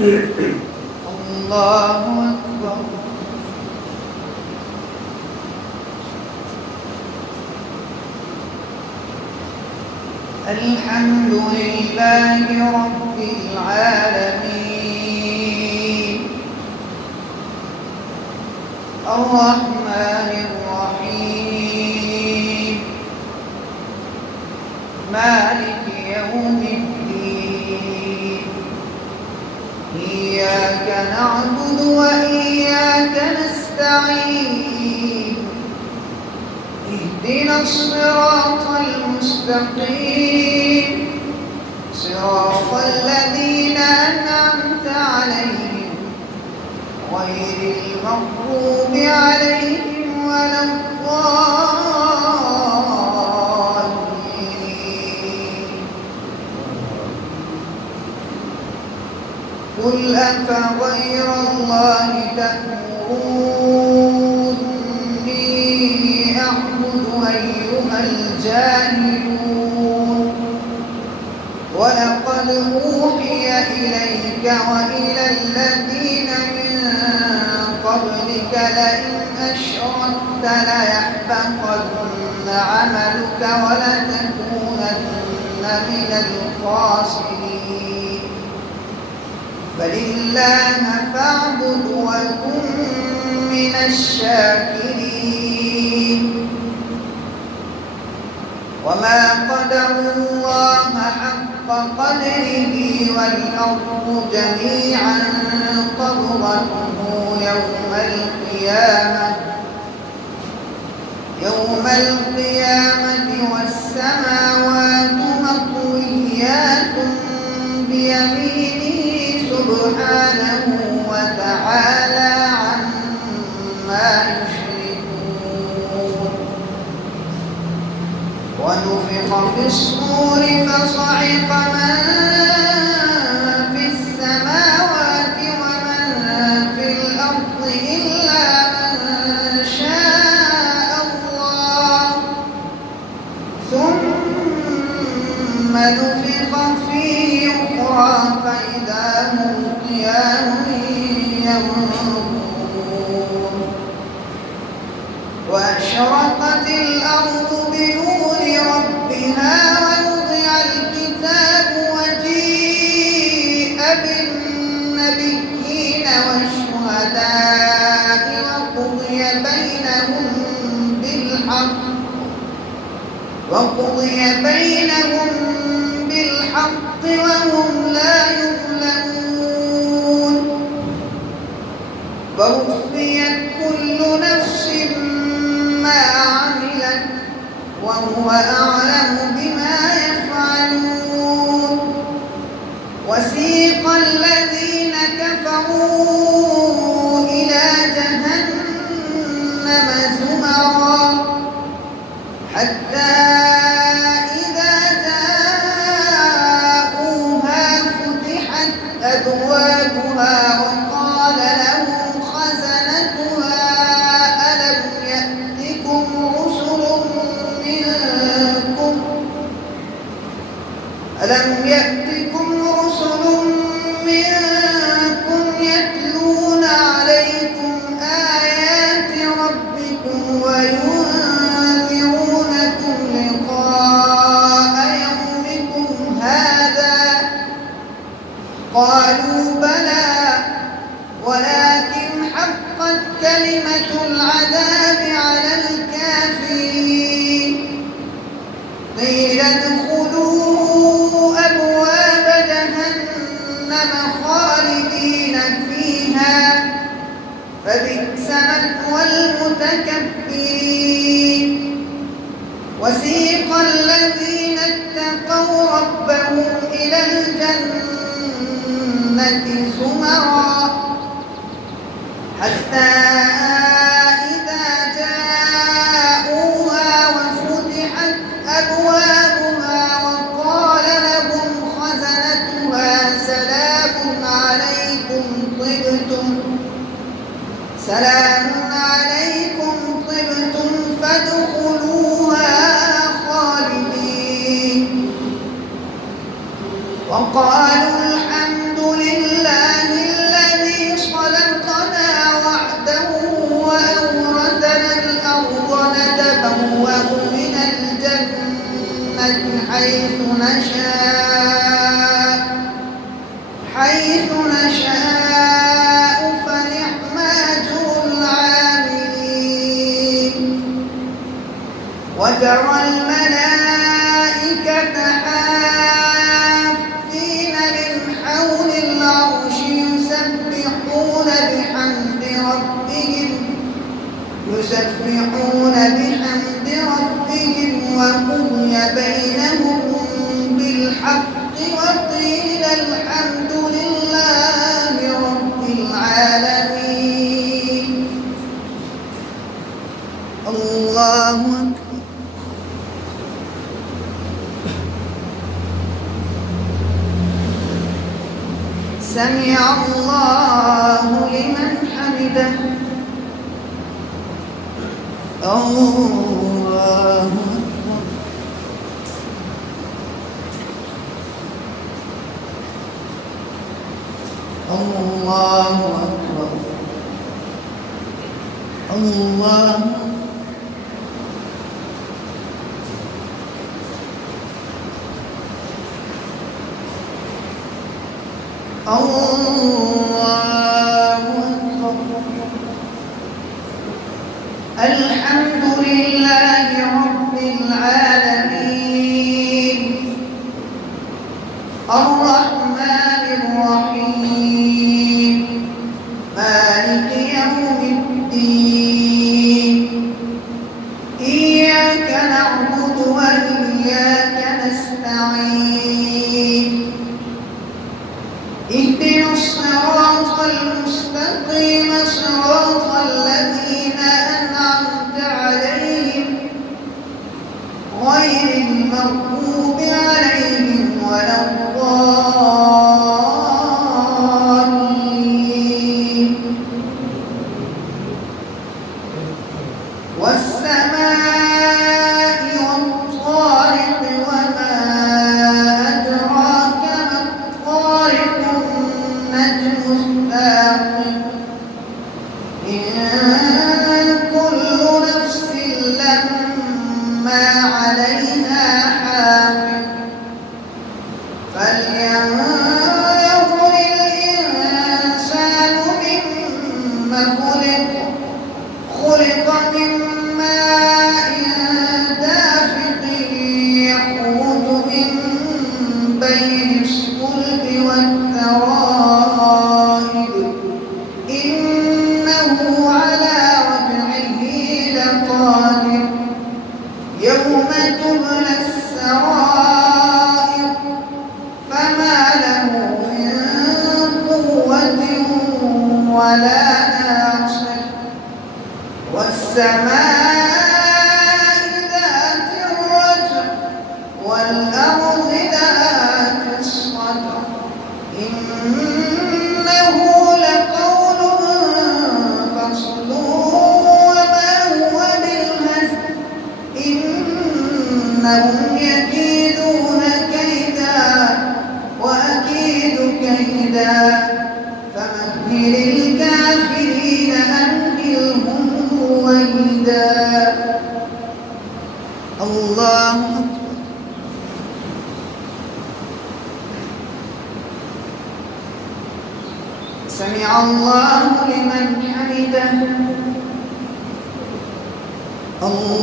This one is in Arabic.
الله أكبر. الحمد لله رب العالمين الرحمن الرحيم مالك يوم الدين إياك نعبد وإياك نستعين اهدنا الصراط المستقيم صراط الذين أنعمت عليهم غير المغضوب عليهم ولا الضالين. قل أفغير الله تأمروني أعبد أيها الجاهلون ولقد أوحي إليك وإلى الذين من قبلك لئن أشركت ليحبطن عملك ولتكونن من الخاسرين. بل الله فاعبد وكن من الشاكرين. وما قدروا الله حق قدره والأرض جميعا قبضته يوم القيامة والسماوات مطويات بيمينه سبحانه وتعالى عما يشركون. ونفخ في الصور فصعق من في السماوات ومن في الأرض إلا من شاء الله ثم نفخ فيه أخرى فإذا هم قيام ينظرون. وأشرقت الأرض بنور ربها ووضع الكتاب وجيء بالنبيين والشهداء وقضي بينهم بالحق وهم لا يظلمون. ووفيت كل نفس ما عملت وهو أعلم بما يفعلون. وسيق الذين كفروا إلى جهنم زمرا حتى إذا جاءوها فتحت أبوابها وقال لهم خزنتها ألم يأتكم رسل منكم يتلون عليكم آيات ربكم وينذرونكم لقاء يومكم هذا قالوا بلى ولكن حقت كلمة العذاب على الكافرين. قيل ادخلوا أبواب جهنم خالدين فيها فبئس مثوى المتكبرين. وسيق الذين اتقوا ربهم إلى الجنة زمرا حتى إذا جاءوها وفتحت أبوابها وقال لهم خزنتها سلام عليكم طبتم فادخلوها خالدين. وقالوا الحمد لله الحكمة حيث نشاء فنعم أجر العاملين وترى الملائكة حافين من حول العرش يسبحون بحمد ربهم وقضي بينهم بالحق وقيل الحمد لله رب العالمين. الله أكبر. سمع الله لمن حمده. الله أكبر. الله أكبر. الله أكبر. الحمد لله رب العالمين الرحمن الرحيم مالك يوم الدين إياك نعبد وإياك نستعين اهدنا الصراط المستقيم صراط الذين أنعمت عليهم غير المغضوب عليهم ولا الضالين. والسماء والطارق وما أدراك ما الطارق النجم الثاقب إن كل نفس لما عليها حافظ فلينظر الإنسان مما خلق من ماء دافق يخرج من بين الصلب والترائب إنه على رجعه لقادر يوم تبلى السرائر فما له من قوة ولا ناصر. والسماء ذات الرجع والأرض ذات الصدع إنه لقول فصل وما هو بالهزل إنهم يكيدون كيدا وأكيد كيدا فمهل الكافرين أمهلهم رويدا. الله أكبر. سمع الله لمن حمده. الله